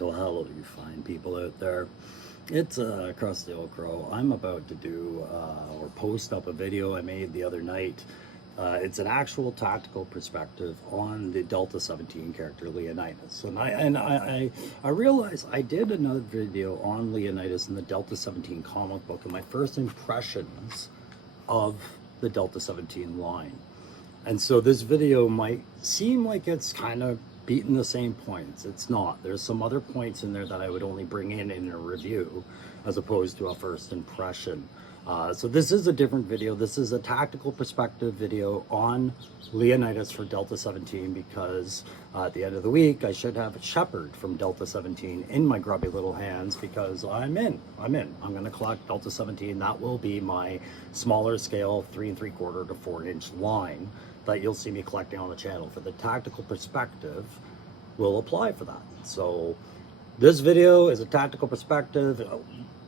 Well, hello, you fine people out there. It's Crusty Old Crow. I'm about to do or post up a video I made the other night. It's an actual tactical perspective on the Delta-17 character Leonidas, and I realized I did another video on Leonidas in the Delta-17 comic book and my first impressions of the Delta-17 line. And so this video might seem like it's kind of beating the same points. It's not. There's some other points in there that I would only bring in a review as opposed to a first impression. So this is a different video. This is a tactical perspective video on Leonidas for Delta-17 because at the end of the week I should have Shepard from Delta-17 in my grubby little hands because I'm in. I'm going to collect Delta-17. That will be my smaller scale 3 3/4 to 4-inch line that you'll see me collecting on the channel. For the tactical perspective will apply for that. So this video is a tactical perspective.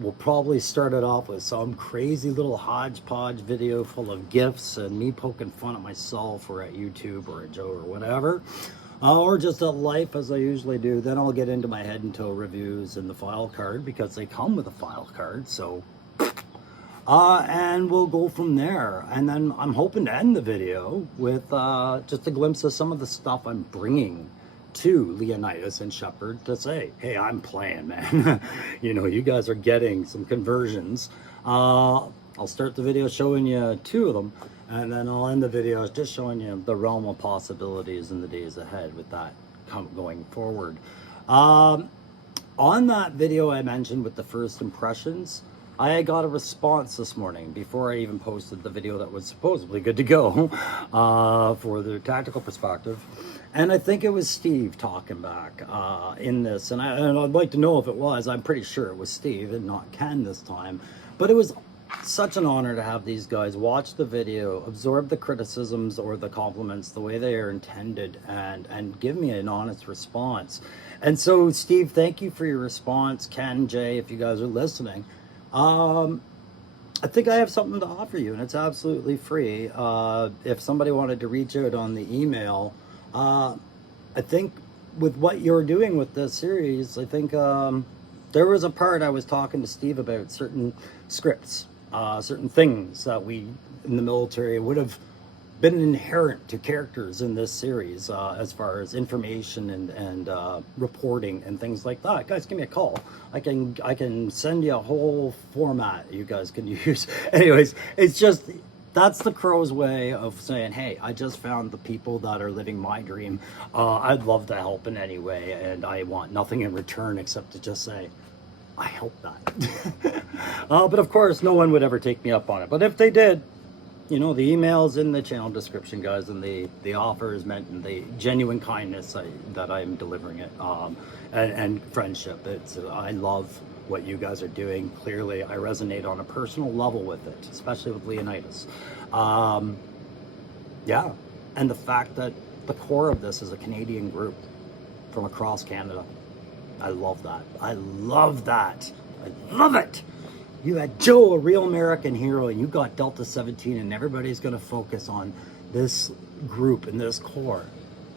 We'll probably start it off with some crazy little hodgepodge video full of GIFs and me poking fun at myself or at YouTube or at Joe or whatever, or just at life as I usually do. Then I'll get into my head and toe reviews and the file card because they come with a file card. So and we'll go from there. And then I'm hoping to end the video with just a glimpse of some of the stuff I'm bringing to Leonidas and Shepard to say, hey, I'm playing, man. You know, you guys are getting some conversions. I'll start the video showing you 2 of them, and then I'll end the video just showing you the realm of possibilities in the days ahead with that going forward. On that video I mentioned with the first impressions, I got a response this morning before I even posted the video that was supposedly good to go for the tactical perspective. And I think it was Steve talking back in this. And I'd like to know if it was. I'm pretty sure it was Steve and not Ken this time. But it was such an honor to have these guys watch the video, absorb the criticisms or the compliments the way they are intended, and give me an honest response. And so, Steve, thank you for your response. Ken, Jay, if you guys are listening. I think I have something to offer you, and it's absolutely free. If somebody wanted to reach out on the email, I think with what you're doing with this series, I think there was a part I was talking to Steve about certain scripts, certain things that we in the military would have been inherent to characters in this series as far as information and reporting and things like that. Guys, give me a call. I can send you a whole format you guys can use. Anyways, it's just that's the Crow's way of saying, hey, I just found the people that are living my dream. I'd love to help in any way, and I want nothing in return except to just say, I hope that. But of course, no one would ever take me up on it. But if they did, you know, the email's in the channel description, guys, and the offer is meant in the genuine kindness that I'm delivering it, and friendship. I love what you guys are doing. Clearly, I resonate on a personal level with it, especially with Leonidas. Yeah, and the fact that the core of this is a Canadian group from across Canada. I love that. I love that. I love it. You had Joe, a real American hero, and you got Delta-17, and everybody's going to focus on this group and this core,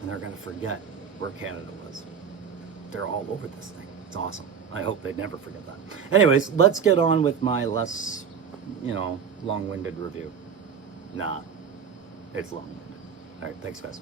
and they're going to forget where Canada was. They're all over this thing. It's awesome. I hope they never forget that. Anyways, let's get on with my less, long-winded review. Nah, it's long-winded. All right, thanks, guys.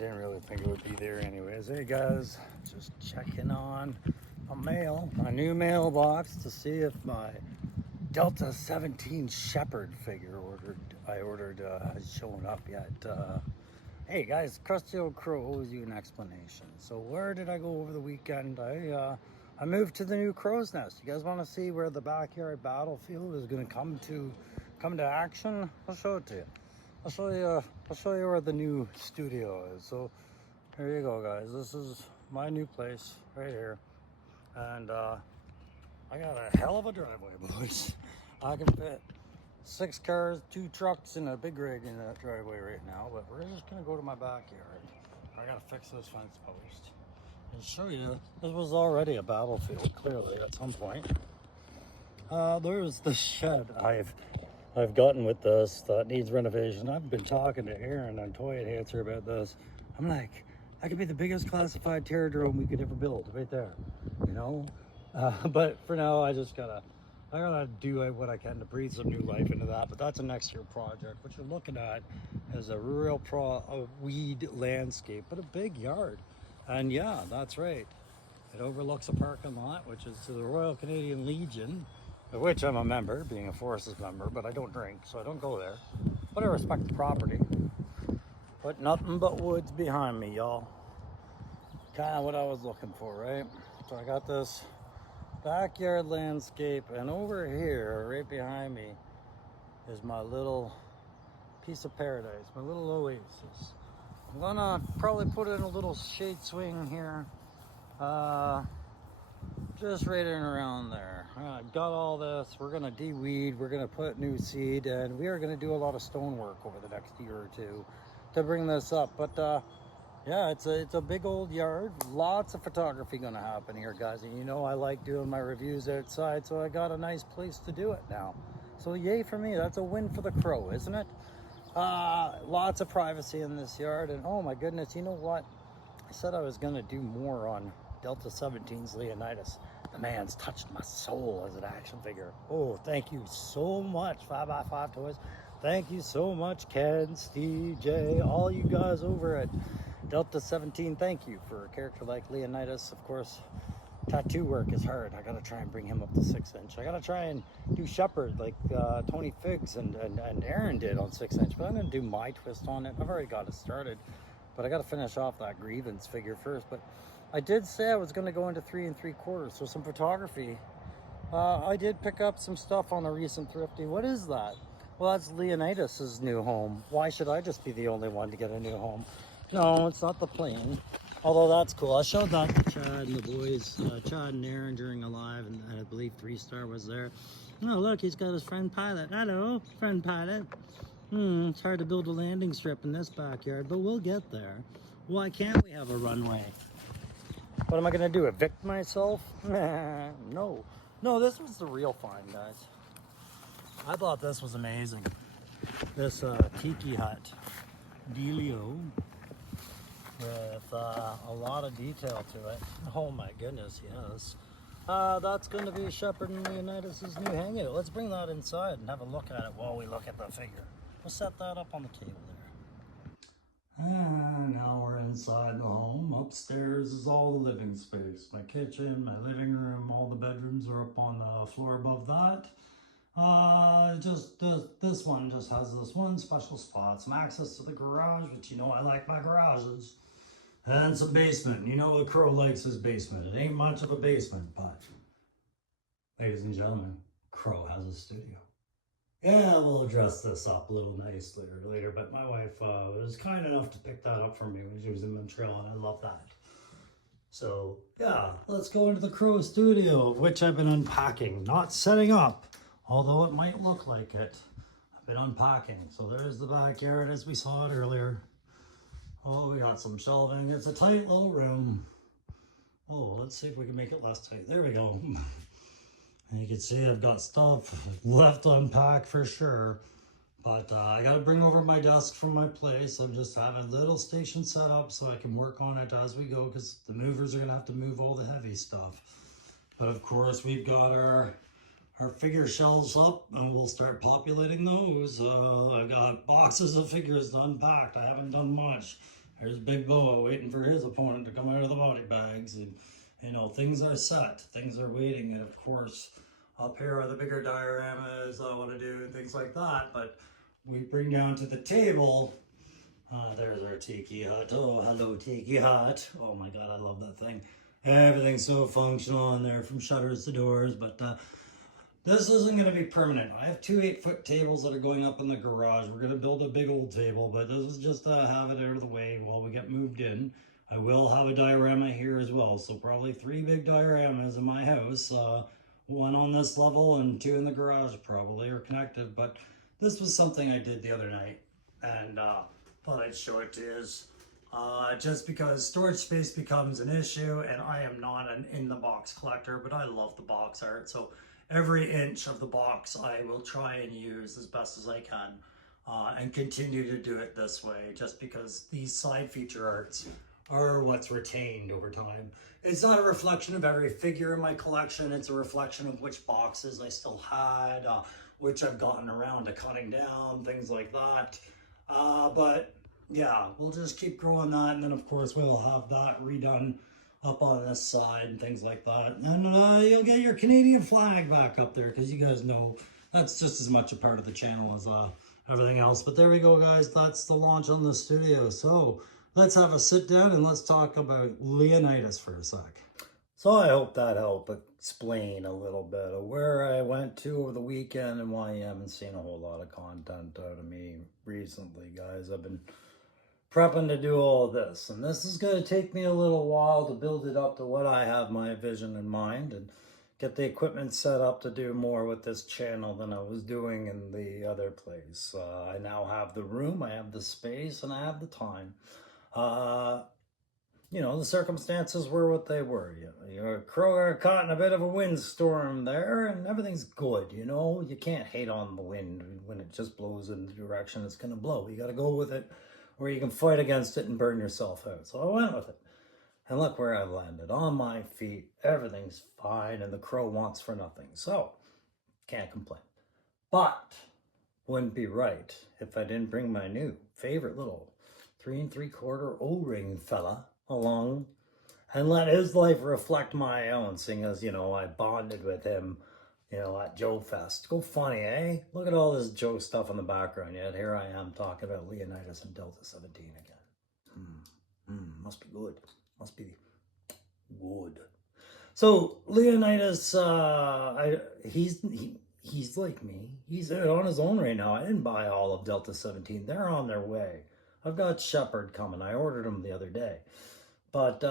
didn't really think it would be there anyways. Hey guys, just checking on a mail, my new mailbox to see if my Delta-17 Shepherd figure I ordered has shown up yet. Hey guys, Crusty Old Crow owes you an explanation. So where did I go over the weekend? I moved to the new crow's nest. You guys want to see where the backyard battlefield is going to come to action? I'll show it to you. I'll show you where the new studio is. So here you go, guys. This is my new place right here, and I got a hell of a driveway, boys. I can fit 6 cars, 2 trucks, and a big rig in that driveway right now, but we're just gonna go to my backyard. I gotta fix this fence post and show you this was already a battlefield, clearly, at some point. There's the shed I've gotten with this that needs renovation. I've been talking to Aaron on Toy Enhancer about this. I'm like, that could be the biggest classified terradrome we could ever build right there, you know? But for now, I gotta do what I can to breathe some new life into that. But that's a next year project. What you're looking at is a real weed landscape, but a big yard. And yeah, that's right. It overlooks a parking lot, which is to the Royal Canadian Legion, of which I'm a member, being a Forces member, but I don't drink, so I don't go there. But I respect the property. But nothing but woods behind me, y'all. Kind of what I was looking for, right? So I got this backyard landscape, and over here right behind me is my little piece of paradise, my little oasis. I'm gonna probably put in a little shade swing here, just right in around there. I got all this. We're gonna de-weed, we're gonna put new seed, and we are gonna do a lot of stone work over the next year or two to bring this up. But yeah, it's a big old yard. Lots of photography gonna happen here, guys. And you know I like doing my reviews outside, so I got a nice place to do it now. So yay for me. That's a win for the crow, isn't it? Lots of privacy in this yard. And oh my goodness, you know what? I said I was gonna do more on Delta-17's Leonidas. The man's touched my soul as an action figure. Oh, thank you so much, 5x5 Toys. Thank you so much, Ken, Steve, Jay, all you guys over at Delta-17, thank you for a character like Leonidas. Of course, tattoo work is hard. I gotta try and bring him up to 6-inch. I gotta try and do Shepherd like Tony Figs and Aaron did on 6-inch, but I'm gonna do my twist on it. I've already got it started, but I gotta finish off that grievance figure first. But I did say I was gonna go into 3 3/4, so some photography. I did pick up some stuff on a recent thrifty. What is that? Well, that's Leonidas's new home. Why should I just be the only one to get a new home? No, it's not the plane. Although that's cool. I showed that to Chad and the boys, Chad and Aaron during a live, and I believe 3-Star was there. Oh, look, he's got his friend Pilot. Hello, friend Pilot. It's hard to build a landing strip in this backyard, but we'll get there. Why can't we have a runway? What am I gonna do, evict myself? No. No, this was the real find, guys. I thought this was amazing. This tiki hut dealio with a lot of detail to it. Oh my goodness, yes. That's going to be Shepherd and Leonidas' new hangout. Let's bring that inside and have a look at it while we look at the figure. We'll set that up on the table there. And now we're inside the home. Upstairs is all the living space. My kitchen, my living room, all the bedrooms are up on the floor above that. This one just has this one special spot, some access to the garage, which you know I like my garages, and some basement. You know the crow likes his basement. It ain't much of a basement, but ladies and gentlemen, Crow has a studio. Yeah, we'll dress this up a little nicely later, but my wife was kind enough to pick that up for me when she was in Montreal, and I love that. So yeah, let's go into the Crow studio, which I've been unpacking, not setting up. Although it might look like it. I've been unpacking. So there's the backyard as we saw it earlier. Oh, we got some shelving. It's a tight little room. Oh, let's see if we can make it less tight. There we go. And you can see I've got stuff left to unpack for sure. But I got to bring over my desk from my place. I'm just having a little station set up so I can work on it as we go, because the movers are going to have to move all the heavy stuff. But of course, we've got our figure shelves up, and we'll start populating those. I've got boxes of figures unpacked. I haven't done much. There's Big Boa waiting for his opponent to come out of the body bags, and you know, things are set, things are waiting, and of course, up here are the bigger dioramas I want to do and things like that. But we bring down to the table. There's our tiki hut. Oh, hello, tiki hut. Oh my God, I love that thing. Everything's so functional in there, from shutters to doors. But this isn't going to be permanent. I have two 8-foot tables that are going up in the garage. We're going to build a big old table, but this is just to have it out of the way while we get moved in. I will have a diorama here as well, so probably 3 big dioramas in my house. One on this level and 2 in the garage probably are connected. But this was something I did the other night, and thought I'd show it to you. Just because storage space becomes an issue, and I am not an in-the-box collector, but I love the box art. So every inch of the box I will try and use as best as I can, and continue to do it this way, just because these side feature arts are what's retained over time. It's not a reflection of every figure in my collection. It's a reflection of which boxes I still had, which I've gotten around to cutting down, things like that. But yeah, we'll just keep growing that, and then of course we'll have that redone up on this side and things like that. And you'll get your Canadian flag back up there, because you guys know that's just as much a part of the channel as everything else. But there we go, guys. That's the launch on the studio. So let's have a sit down and let's talk about Leonidas for a sec. So I hope that helped explain a little bit of where I went to over the weekend and why you haven't seen a whole lot of content out of me recently, guys. I've been prepping to do all of this, and this is going to take me a little while to build it up to what I have my vision in mind, and get the equipment set up to do more with this channel than I was doing in the other place. I now have the room, I have the space, and I have the time. You know, the circumstances were what they were. Your crow are caught in a bit of a windstorm there, and everything's good, you know? You can't hate on the wind when it just blows in the direction it's going to blow. You got to go with it, or you can fight against it and burn yourself out. So I went with it. And look where I've landed. On my feet, everything's fine, and the crow wants for nothing. So, can't complain. But, wouldn't be right if I didn't bring my new favorite little 3 3/4 O-ring fella along and let his life reflect my own, seeing as, you know, I bonded with him, you know, at Joe Fest. Go funny, eh? Look at all this Joe stuff in the background, yet here I am talking about Leonidas and Delta-17 again. Must be good. Must be good. So Leonidas, he's like me. He's on his own right now. I didn't buy all of Delta-17. They're on their way. I've got Shepard coming. I ordered him the other day. But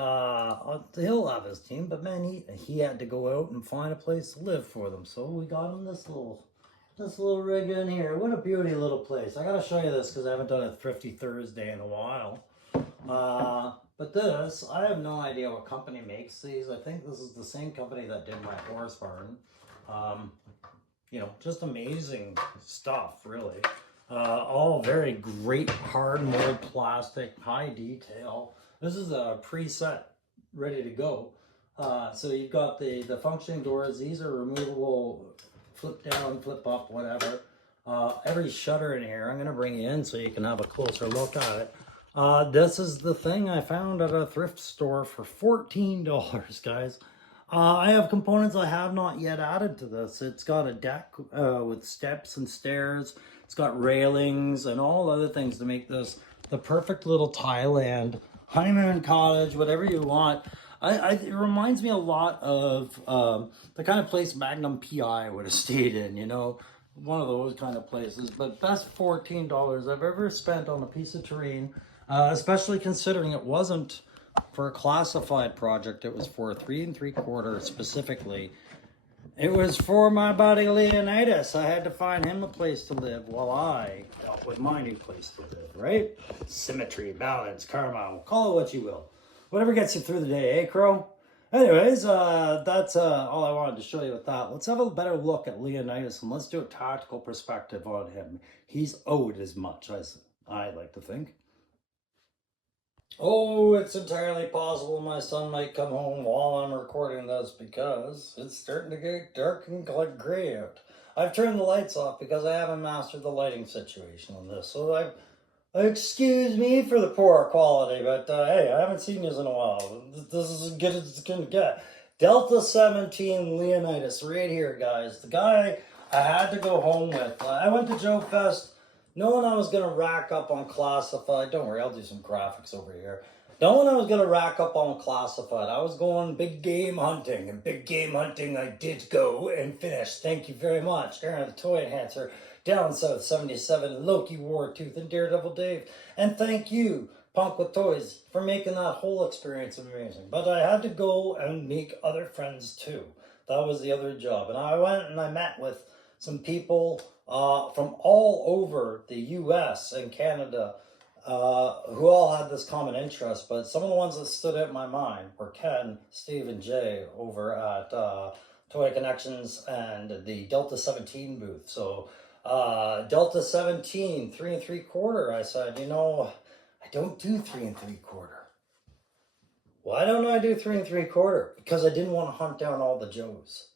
he'll have his team. But man, he had to go out and find a place to live for them. So we got him this little rig in here. What a beauty little place. I gotta show you this because I haven't done a Thrifty Thursday in a while. But this, I have no idea what company makes these. I think this is the same company that did my horse barn. You know, just amazing stuff, really. All very great hard mold plastic, high detail. This is a preset, ready to go. So you've got the functioning doors. These are removable, flip down, flip up, whatever. Every shutter in here, I'm going to bring you in so you can have a closer look at it. This is the thing I found at a thrift store for $14, guys. I have components I have not yet added to this. It's got a deck with steps and stairs. It's got railings and all other things to make this the perfect little Thailand honeymoon cottage, whatever you want. It reminds me a lot of the kind of place Magnum PI would have stayed in, you know, one of those kind of places. But best $14 I've ever spent on a piece of terrain, especially considering it wasn't for a classified project. It was for a 3 3/4 specifically. It was for my buddy Leonidas. I had to find him a place to live while I dealt with my new place to live, right? Symmetry, balance, karma, call it what you will. Whatever gets you through the day, eh, Crow? Anyways, that's all I wanted to show you with that. Let's have a better look at Leonidas, and let's do a tactical perspective on him. He's owed as much, as I like to think. Oh, it's entirely possible my son might come home while I'm recording this because it's starting to get dark and gray out. I've turned the lights off because I haven't mastered the lighting situation on this. So Excuse me for the poor quality, but hey, I haven't seen you in a while. This is as good as it's gonna get. Delta-17 Leonidas, right here, guys. The guy I had to go home with. I went to Joe Fest knowing I was gonna rack up on classified. Don't worry, I'll do some graphics over here. Knowing I was gonna rack up on classified. I was going big game hunting, and big game hunting I did go and finish. Thank you very much, Aaron the Toy Enhancer. Down South 77, Loki Wartooth, and Daredevil Dave. And thank you, Punk with Toys, for making that whole experience amazing. But I had to go and make other friends too. That was the other job. And I went and I met with some people from all over the US and Canada who all had this common interest. But some of the ones that stood out in my mind were Ken, Steve, and Jay over at Toy Connections and the Delta-17 booth. So Delta-17, 3 3/4. I said, you know, I don't do 3 3/4. Why don't I do 3 3/4? Because I didn't want to hunt down all the Joes.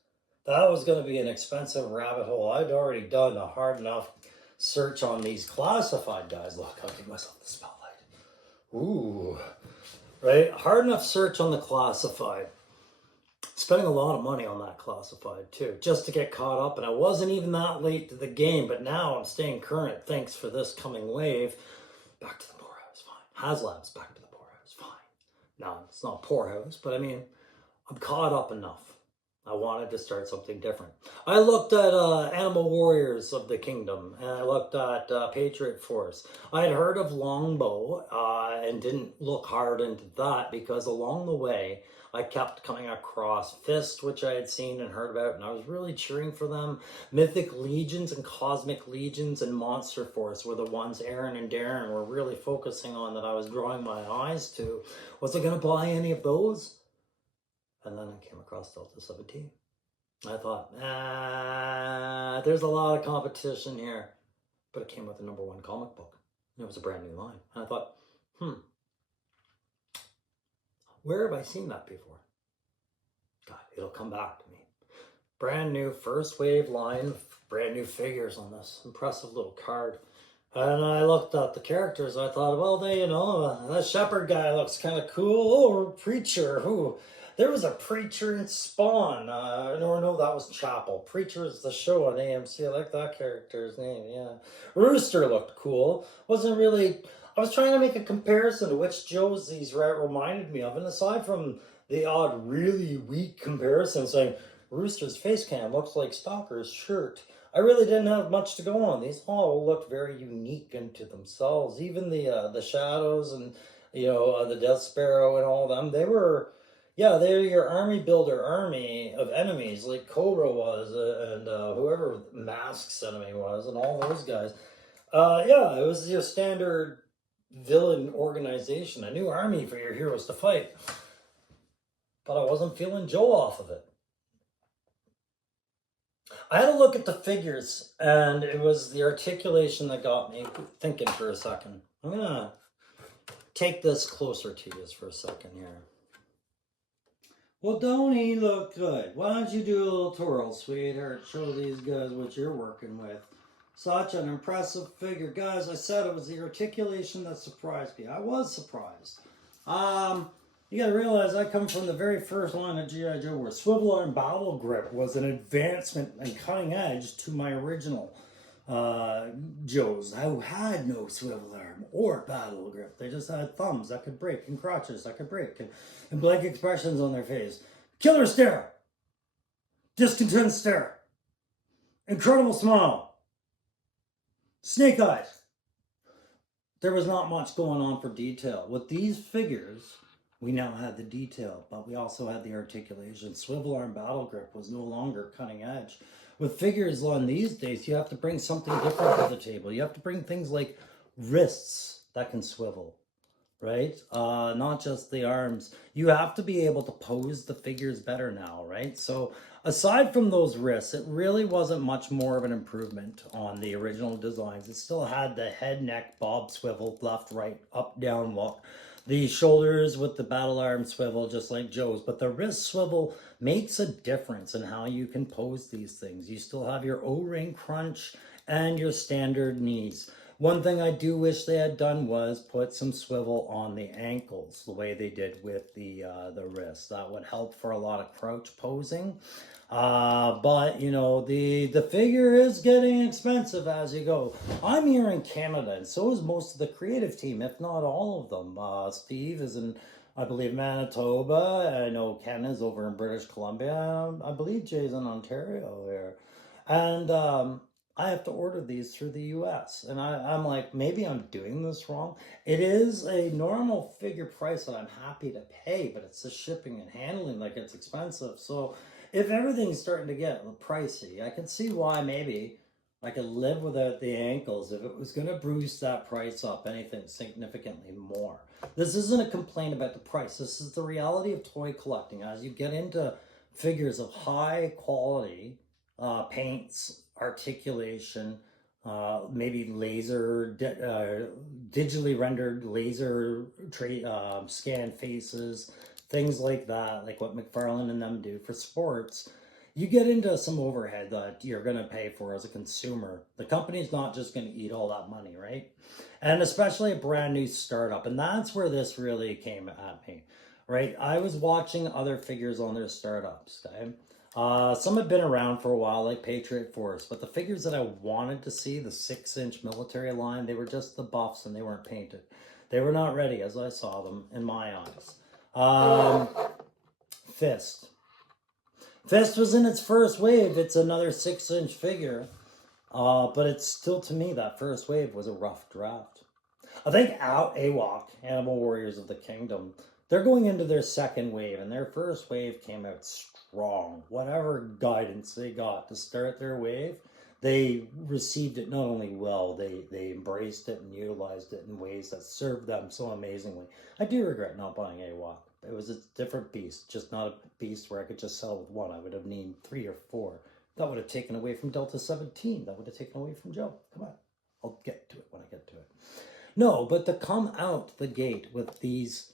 That was going to be an expensive rabbit hole. I'd already done a hard enough search on these classified guys. Look, I'll give myself the spotlight. Ooh, right? Hard enough search on the classified. Spending a lot of money on that classified too, just to get caught up. And I wasn't even that late to the game, but now I'm staying current thanks for this coming wave. Back to the poorhouse, fine. HasLab's back to the poorhouse, fine. No, it's not poorhouse, but I mean, I'm caught up enough. I wanted to start something different. I looked at Animal Warriors of the Kingdom, and I looked at Patriot Force. I had heard of Longbow and didn't look hard into that because along the way, I kept coming across Fist, which I had seen and heard about, and I was really cheering for them. Mythic Legions and Cosmic Legions and Monster Force were the ones Aaron and Darren were really focusing on that I was drawing my eyes to. Was I going to buy any of those? And then I came across Delta-17. I thought, there's a lot of competition here. But it came with the #1 comic book. And it was a brand new line. And I thought, where have I seen that before? God, it'll come back to me. Brand new first wave line, brand new figures on this impressive little card. And I looked at the characters. I thought, well, that shepherd guy looks kind of cool. Oh, Preacher, who? There was a Preacher in Spawn. No, that was Chapel. Preacher is the show on AMC. I like that character's name, yeah. Rooster looked cool. Wasn't really... I was trying to make a comparison to which Joes these reminded me of. And aside from the odd, really weak comparison saying, Rooster's face cam looks like Stalker's shirt, I really didn't have much to go on. These all looked very unique into themselves. Even the Shadows and, the Death Sparrow and all of them, they were... Yeah, they're your army builder army of enemies, like Cobra was, and whoever Mask's enemy was, and all those guys. Yeah, it was your standard villain organization, a new army for your heroes to fight. But I wasn't feeling Joe off of it. I had to look at the figures, and it was the articulation that got me thinking for a second. I'm going to take this closer to you for a second here. Well, don't he look good? Why don't you do a little twirl, sweetheart? Show these guys what you're working with. Such an impressive figure. Guys, I said it was the articulation that surprised me. I was surprised. You gotta realize I come from the very first line of G.I. Joe where swivel arm battle grip was an advancement and cutting edge to my original Joes who had no swivel arm or battle grip. They just had thumbs that could break and crotches that could break and blank expressions on their face. Killer stare. Discontent stare. Incredible smile. Snake eyes. There was not much going on for detail. With these figures, we now had the detail, but we also had the articulation. Swivel arm battle grip was no longer cutting edge. With figures on these days, you have to bring something different to the table. You have to bring things like wrists that can swivel, right? Not just the arms. You have to be able to pose the figures better now, right? So aside from those wrists, it really wasn't much more of an improvement on the original designs. It still had the head, neck, bob, swivel, left, right, up, down look. The shoulders with the battle arm swivel, just like Joe's, but the wrist swivel makes a difference in how you can pose these things. You still have your O-ring crunch and your standard knees. One thing I do wish they had done was put some swivel on the ankles, the way they did with the wrist. That would help for a lot of crouch posing. But you know, the figure is getting expensive as you go. I'm here in Canada, and so is most of the creative team, if not all of them. Steve is in, I believe, Manitoba. I know Ken is over in British Columbia. I believe Jay's in Ontario here, and I have to order these through the US. And I'm like, maybe I'm doing this wrong. It is a normal figure price that I'm happy to pay, but it's the shipping and handling that gets expensive. So if everything's starting to get pricey, I can see why maybe I could live without the ankles if it was going to bruise that price up anything significantly more. This isn't a complaint about the price. This is the reality of toy collecting. As you get into figures of high quality, paints, articulation, maybe digitally rendered laser scan faces, things like that, like what McFarlane and them do for sports. You get into some overhead that you're going to pay for as a consumer. The company's not just going to eat all that money, right? And especially a brand new startup. And that's where this really came at me, right? I was watching other figures on their startups, okay? Some have been around for a while, like Patriot Force, but the figures that I wanted to see, the 6-inch military line, they were just the buffs and they weren't painted. They were not ready as I saw them in my eyes. Fist. Fist was in its first wave. It's another 6-inch figure, but it's still, to me, that first wave was a rough draft. I think AWOC, Animal Warriors of the Kingdom, they're going into their second wave, and their first wave came out strong. Whatever guidance they got to start their wave, they received it not only well, they embraced it and utilized it in ways that served them so amazingly. I do regret not buying AWOC. It was a different beast, just not a beast where I could just sell with one. I would have needed 3 or 4. That would have taken away from Delta-17. That would have taken away from Joe. Come on, I'll get to it when I get to it. No, but to come out the gate with these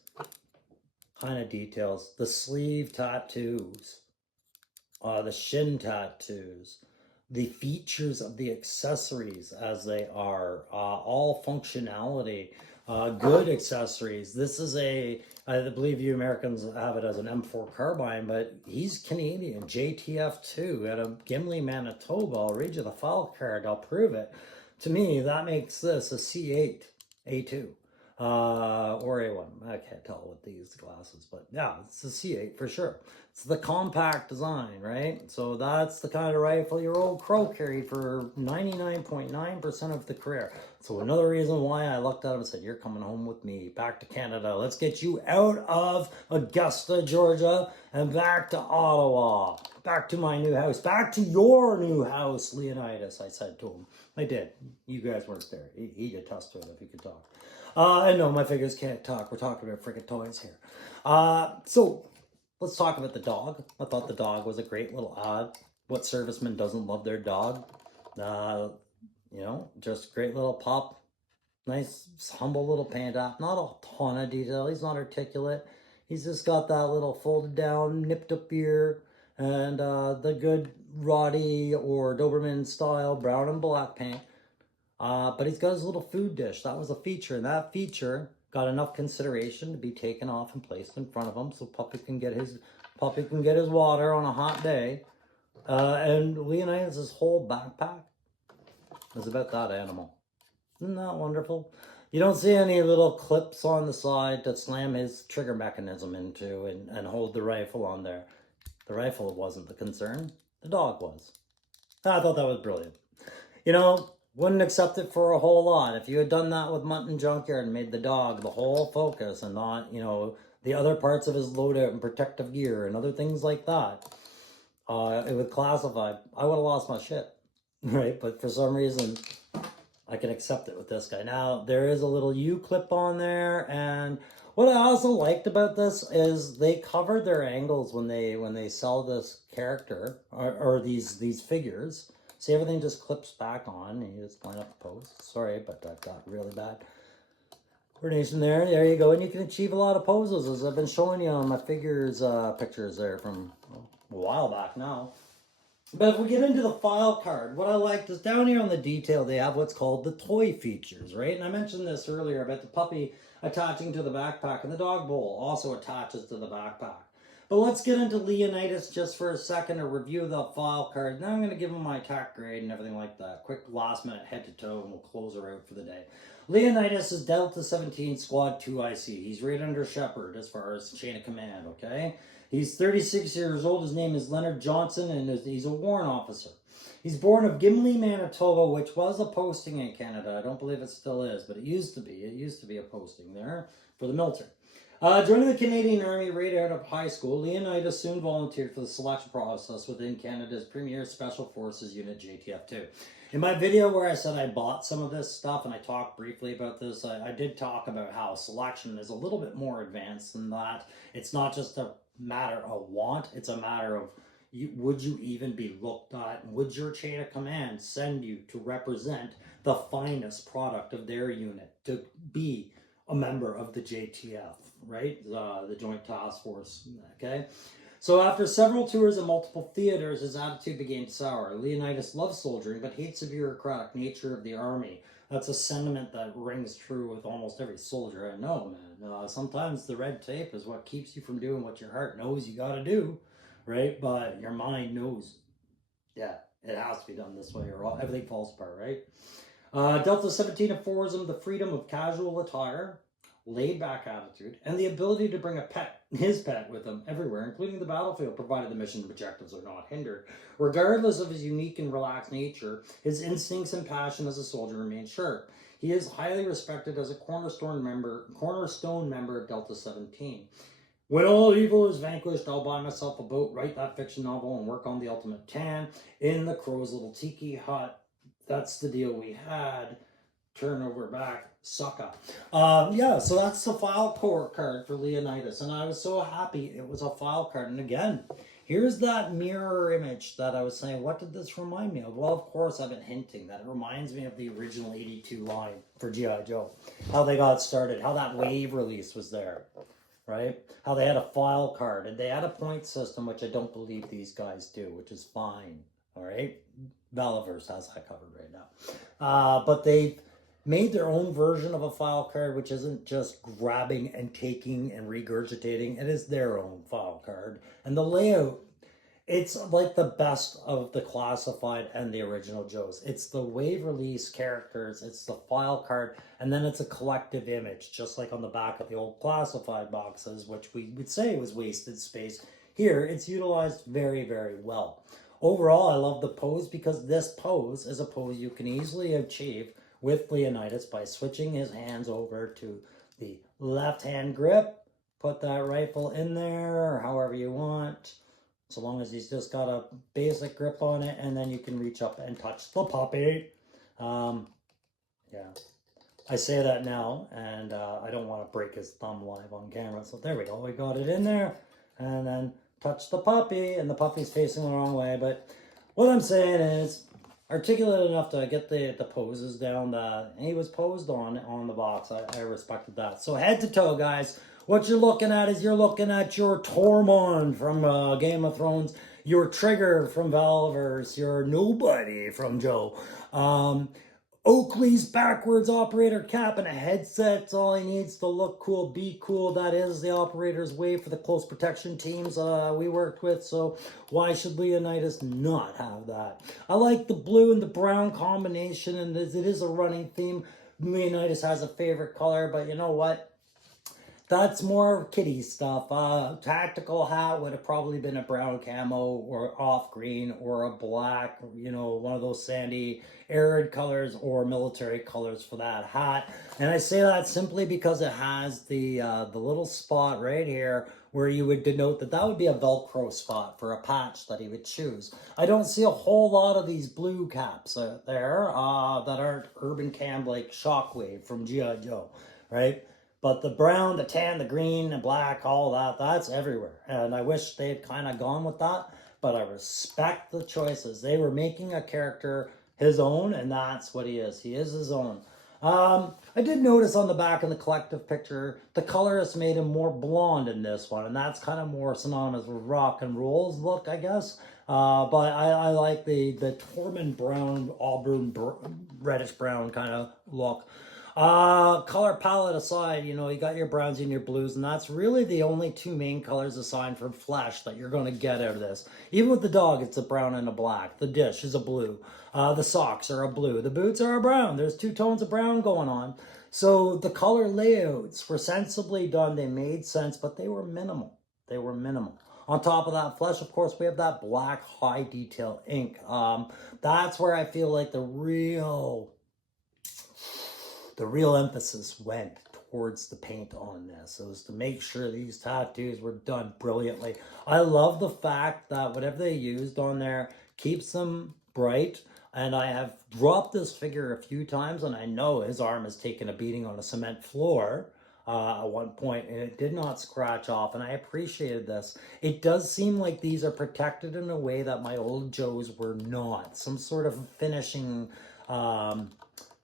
kind of details, the sleeve tattoos, the shin tattoos, the features of the accessories as they are, all functionality, good accessories. This is I believe you Americans have it as an M4 carbine, but he's Canadian, JTF2 out of Gimli, Manitoba. I'll read you the file card, I'll prove it. To me, that makes this a C8 A2. Or A1. I can't tell with these glasses, but yeah, it's a C8 for sure. It's the compact design, right? So that's the kind of rifle your old Crow carried for 99.9% of the career. So another reason why I looked at him and said, you're coming home with me, back to Canada. Let's get you out of Augusta, Georgia, and back to Ottawa. Back to my new house. Back to your new house, Leonidas, I said to him. I did. You guys weren't there. He'd attest to it if he could talk. I know my figures can't talk. We're talking about freaking toys here. So let's talk about the dog. I thought the dog was a great little odd. What serviceman doesn't love their dog? You know, just great little pup. Nice, humble little paint app. Not a ton of detail. He's not articulate. He's just got that little folded down, nipped up ear, and the good Roddy or Doberman style brown and black paint. But he's got his little food dish. That was a feature, and that feature got enough consideration to be taken off and placed in front of him so puppy can get his water on a hot day. And Leonidas' whole backpack is about that animal. Isn't that wonderful? You don't see any little clips on the side to slam his trigger mechanism into and hold the rifle on there. The rifle wasn't the concern. The dog was. I thought that was brilliant. You know, wouldn't accept it for a whole lot. If you had done that with Mutton Junkyard and made the dog the whole focus and not, you know, the other parts of his loadout and protective gear and other things like that, it would classify. I would have lost my shit, right? But for some reason, I can accept it with this guy. Now, there is a little U-clip on there, and what I also liked about this is they covered their angles when they sell this character or these figures. See, everything just clips back on, and you just line up the pose. Sorry, but that got really bad coordination there. There you go, and you can achieve a lot of poses, as I've been showing you on my figures pictures there from a while back now. But if we get into the file card, what I liked is down here on the detail, they have what's called the toy features, right? And I mentioned this earlier about the puppy attaching to the backpack, and the dog bowl also attaches to the backpack. But let's get into Leonidas just for a second to review the file card. Now I'm going to give him my attack grade and everything like that. Quick last minute head to toe, and we'll close her out for the day. Leonidas is Delta-17 Squad 2 IC. He's right under Shepard as far as chain of command, okay? He's 36 years old. His name is Leonard Johnson, and he's a warrant officer. He's born of Gimli, Manitoba, which was a posting in Canada. I don't believe it still is, but it used to be. It used to be a posting there for the military. Joining the Canadian Army right out of high school, Leonidas soon volunteered for the selection process within Canada's premier Special Forces Unit, JTF2. In my video where I said I bought some of this stuff and I talked briefly about this, I did talk about how selection is a little bit more advanced than that. It's not just a matter of want, it's a matter of would you even be looked at, and would your chain of command send you to represent the finest product of their unit, to be a member of the JTF, right? The Joint Task Force, okay? So after several tours in multiple theaters, his attitude began to sour. Leonidas loves soldiering, but hates the bureaucratic nature of the army. That's a sentiment that rings true with almost every soldier I know, man. Sometimes the red tape is what keeps you from doing what your heart knows you gotta do, right? But your mind knows, yeah, it has to be done this way or everything falls apart, right? Delta-17 affords him the freedom of casual attire, laid-back attitude, and the ability to bring a pet, his pet, with him everywhere, including the battlefield, provided the mission objectives are not hindered. Regardless of his unique and relaxed nature, his instincts and passion as a soldier remain sharp. He is highly respected as a cornerstone member of Delta-17. When all evil is vanquished, I'll buy myself a boat, write that fiction novel, and work on the ultimate tan in the crow's little tiki hut. That's the deal we had. Turn over back, sucker. Yeah, so that's the file core card for Leonidas, and I was so happy it was a file card. And again, here's that mirror image that I was saying, what did this remind me of? Well, of course, I've been hinting that it reminds me of the original 82 line for G.I. Joe. How they got started, how that wave release was there, right? How they had a file card, and they had a point system, which I don't believe these guys do, which is fine, all right? Valaverse has that covered right now. But they made their own version of a file card, which isn't just grabbing and taking and regurgitating. It is their own file card. And the layout, it's like the best of the classified and the original Joes. It's the wave release characters, it's the file card, and then it's a collective image, just like on the back of the old classified boxes, which we would say was wasted space. Here, it's utilized very, very well. Overall, I love the pose because this pose is a pose you can easily achieve with Leonidas by switching his hands over to the left hand grip. Put that rifle in there, or however you want, so long as he's just got a basic grip on it, and then you can reach up and touch the puppy. Yeah, I say that now, and I don't want to break his thumb live on camera, so there we go, we got it in there, and then touch the puppy, and the puppy's facing the wrong way. But what I'm saying is articulate enough to get the poses down that he was posed on the box. I respected that. So head to toe, guys. What you're looking at is you're looking at your Tormund from Game of Thrones, your Trigger from Valaverse, your Nobody from Joe. Oakley's backwards operator cap and a headset's all he needs to look cool, be cool. That is the operator's way for the close protection teams we worked with, so why should Leonidas not have that? I like the blue and the brown combination, and it is a running theme. Leonidas has a favorite color, but you know what? That's more kitty stuff. Tactical hat would have probably been a brown camo or off green or a black, you know, one of those sandy arid colors or military colors for that hat. And I say that simply because it has the little spot right here where you would denote that that would be a Velcro spot for a patch that he would choose. I don't see a whole lot of these blue caps out there that aren't Urban Cam like Shockwave from G.I. Joe, right? But the brown, the tan, the green, the black, all that, that's everywhere. And I wish they had kind of gone with that, but I respect the choices. They were making a character his own, and that's what he is. He is his own. I did notice on the back of the collective picture, the colorist made him more blonde in this one, and that's kind of more synonymous with rock and roll's look, I guess. But I like the Tormund brown, auburn, reddish brown kind of look. Color palette aside, you know, you got your browns and your blues, and that's really the only two main colors aside from flesh that you're going to get out of this. Even with the dog, it's a brown and a black. The dish is a blue. The socks are a blue. The boots are a brown. There's two tones of brown going on. So the color layouts were sensibly done. They made sense, but they were minimal. They were minimal. On top of that flesh, of course, we have that black high detail ink. That's where I feel like the real emphasis went towards the paint on this. It was to make sure these tattoos were done brilliantly. I love the fact that whatever they used on there keeps them bright. And I have dropped this figure a few times, and I know his arm has taken a beating on a cement floor at one point, and it did not scratch off, and I appreciated this. It does seem like these are protected in a way that my old Joes were not. Some sort of finishing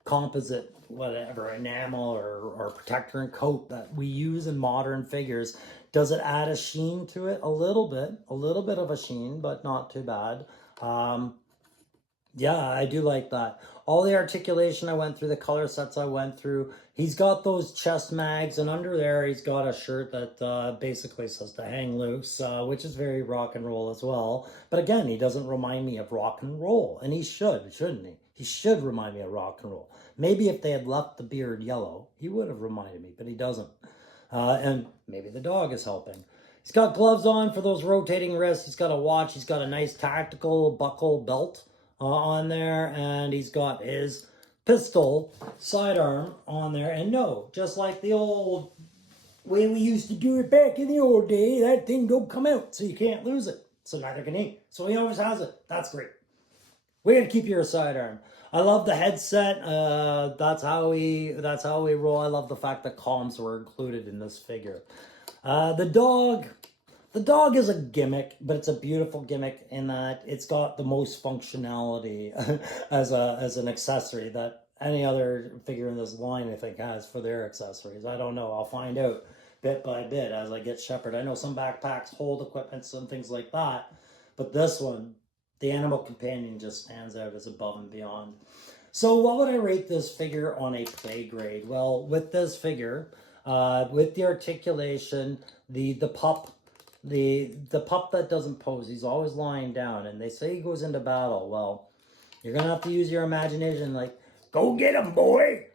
composite, whatever, enamel or protector and coat that we use in modern figures. Does it add a sheen to it? A little bit of a sheen, but not too bad. Yeah, I do like that. All the articulation I went through, the color sets I went through. He's got those chest mags, and under there he's got a shirt that basically says to hang loose, which is very rock and roll as well. But again, he doesn't remind me of rock and roll, and he should, shouldn't he? He should remind me of rock and roll. Maybe if they had left the beard yellow, he would have reminded me, but he doesn't. And maybe the dog is helping. He's got gloves on for those rotating wrists. He's got a watch. He's got a nice tactical buckle belt on there, and he's got his pistol sidearm on there. And no, just like the old way we used to do it back in the old day, that thing don't come out, so you can't lose it. So neither can he. So he always has it. That's great. We gotta keep your sidearm. I love the headset. That's how we roll. I love the fact that comms were included in this figure. The dog is a gimmick, but it's a beautiful gimmick in that it's got the most functionality as an accessory that any other figure in this line, I think, has for their accessories. I don't know. I'll find out bit by bit as I get shepherd. I know some backpacks hold equipment, some things like that, but this one, the animal companion, just stands out as above and beyond. So what would I rate this figure on a play grade? Well, with this figure, with the articulation, the pup that doesn't pose, he's always lying down, and they say he goes into battle. Well, you're gonna have to use your imagination, like, go get him, boy,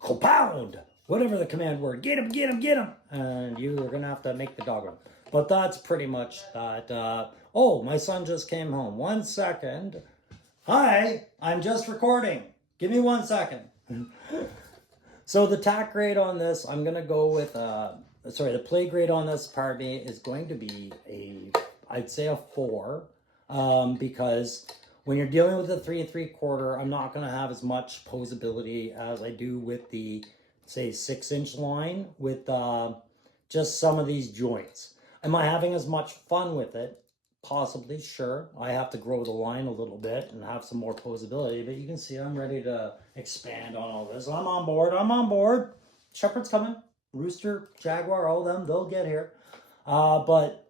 co-pound, whatever the command word, get him, get him, get him, and you are gonna have to make the dog run. But that's pretty much that. Oh, my son just came home. 1 second. Hi, I'm just recording. Give me 1 second. So the tack grade on this, I'm gonna go with the play grade on this, pardon me, is going to be I'd say a 4, because when you're dealing with a 3 3/4, I'm not going to have as much posability as I do with the, say, 6-inch line with just some of these joints. Am I having as much fun with it? Possibly, sure. I have to grow the line a little bit and have some more posability, but you can see I'm ready to expand on all this. I'm on board. Shepherd's coming. Rooster, Jaguar, all of them, they'll get here. But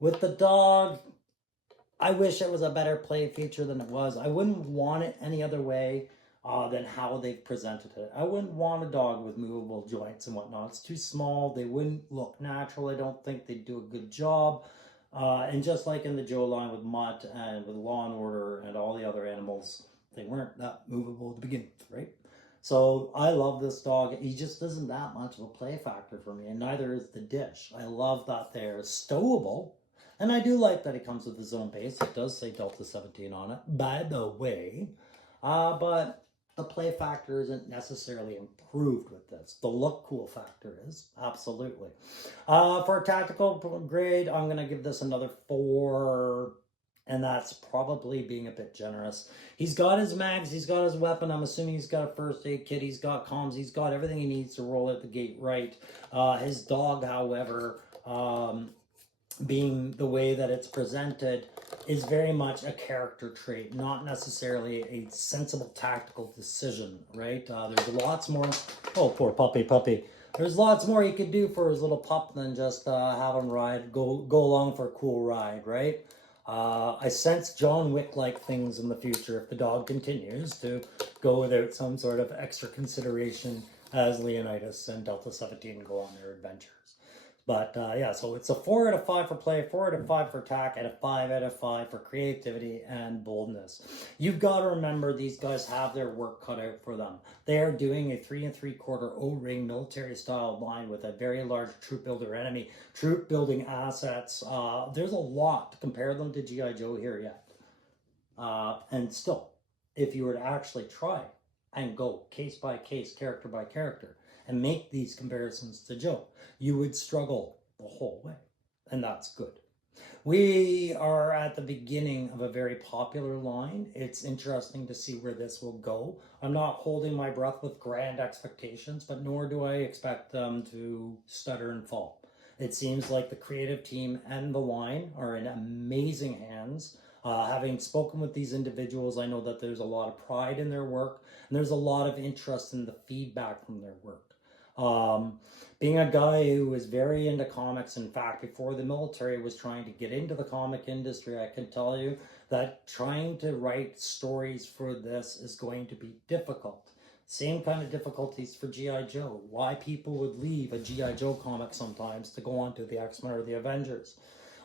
with the dog, I wish it was a better play feature than it was. I wouldn't want it any other way than how they've presented it. I wouldn't want a dog with movable joints and whatnot. It's too small. They wouldn't look natural. I don't think they'd do a good job. And just like in the Joe line with Mutt and with Law and Order and all the other animals, they weren't that movable to begin with, right? So I love this dog. He just isn't that much of a play factor for me, and neither is the dish. I love that they're stowable, and I do like that it comes with his own base. It does say Delta-17 on it, by the way. But the play factor isn't necessarily improved with this. The look cool factor is, absolutely. For a tactical grade, I'm going to give this another 4, and that's probably being a bit generous. He's got his mags, he's got his weapon, I'm assuming he's got a first aid kit, he's got comms, he's got everything he needs to roll out the gate right. His dog, however, being the way that it's presented, is very much a character trait, not necessarily a sensible tactical decision, right? There's lots more, oh, poor puppy. There's lots more he could do for his little pup than just have him go along for a cool ride, right? I sense John Wick-like things in the future if the dog continues to go without some sort of extra consideration as Leonidas and Delta-17 go on their adventures. But yeah, so it's a 4 out of 5 for play, 4 out of 5 for attack, and a 5 out of 5 for creativity and boldness. You've got to remember these guys have their work cut out for them. They are doing a 3 3/4 O-ring military style line with a very large troop builder enemy, troop building assets. There's a lot to compare them to G.I. Joe here yet. And still, if you were to actually try and go case by case, character by character, and make these comparisons to Joe, you would struggle the whole way. And that's good. We are at the beginning of a very popular line. It's interesting to see where this will go. I'm not holding my breath with grand expectations, but nor do I expect them to stutter and fall. It seems like the creative team and the line are in amazing hands. Having spoken with these individuals, I know that there's a lot of pride in their work, and there's a lot of interest in the feedback from their work. Being a guy who was very into comics, in fact, before the military was trying to get into the comic industry, I can tell you that trying to write stories for this is going to be difficult. Same kind of difficulties for G.I. Joe. Why people would leave a G.I. Joe comic sometimes to go on to the X-Men or the Avengers.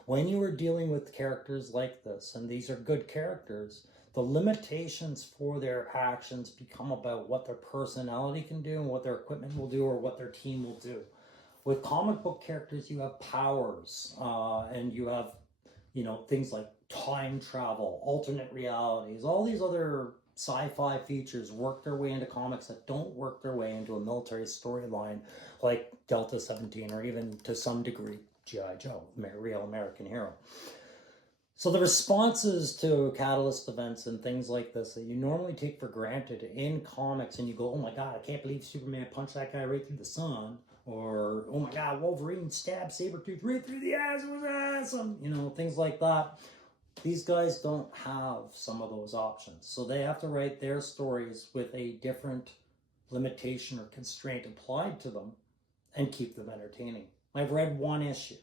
When you are dealing with characters like this, and these are good characters, the limitations for their actions become about what their personality can do and what their equipment will do or what their team will do. With comic book characters, you have powers, and you have, things like time travel, alternate realities, all these other sci-fi features work their way into comics that don't work their way into a military storyline like Delta-17 or even to some degree G.I. Joe, real American hero. So the responses to catalyst events and things like this that you normally take for granted in comics, and you go, oh my God, I can't believe Superman punched that guy right through the sun, or oh my God, Wolverine stabbed Sabretooth right through the eyes, it was awesome, things like that. These guys don't have some of those options. So they have to write their stories with a different limitation or constraint applied to them and keep them entertaining. I've read one issue.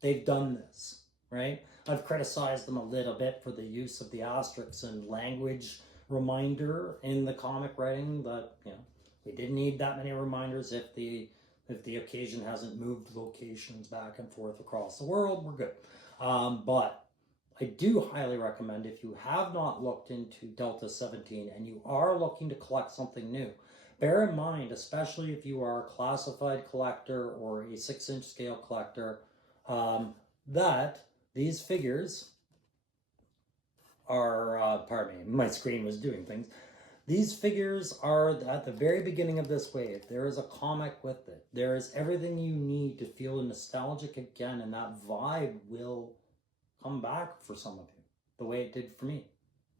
They've done this, right? I've criticized them a little bit for the use of the asterisks and language reminder in the comic writing, that we didn't need that many reminders. If the occasion hasn't moved locations back and forth across the world, we're good. But I do highly recommend, if you have not looked into Delta-17 and you are looking to collect something new, bear in mind, especially if you are a classified collector or a 6-inch scale collector, that these figures are, pardon me, my screen was doing things. These figures are at the very beginning of this wave. There is a comic with it. There is everything you need to feel nostalgic again, and that vibe will come back for some of you, the way it did for me.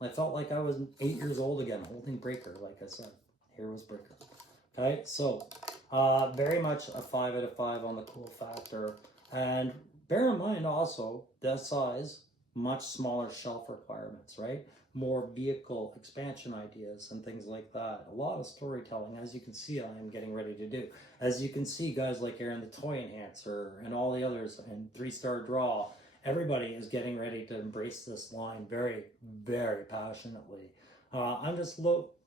I felt like I was 8 years old again, holding Breaker, like I said. Here was Breaker. Okay, so very much a 5 out of 5 on the cool factor. And bear in mind also, this size, much smaller shelf requirements, right? More vehicle expansion ideas and things like that. A lot of storytelling, as you can see, I am getting ready to do. As you can see, guys like Aaron the Toy Enhancer and all the others, and 3-Star Draw, everybody is getting ready to embrace this line very, very passionately. I'm just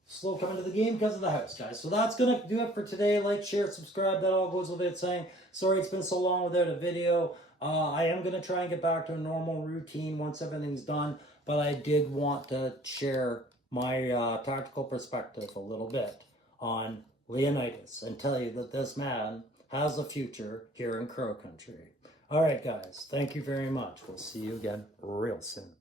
slow coming to the game because of the house, guys. So that's going to do it for today. Like, share, subscribe. That all goes without saying. Sorry it's been so long without a video. I am going to try and get back to a normal routine once everything's done. But I did want to share my tactical perspective a little bit on Leonidas and tell you that this man has a future here in Crow Country. All right, guys. Thank you very much. We'll see you again real soon.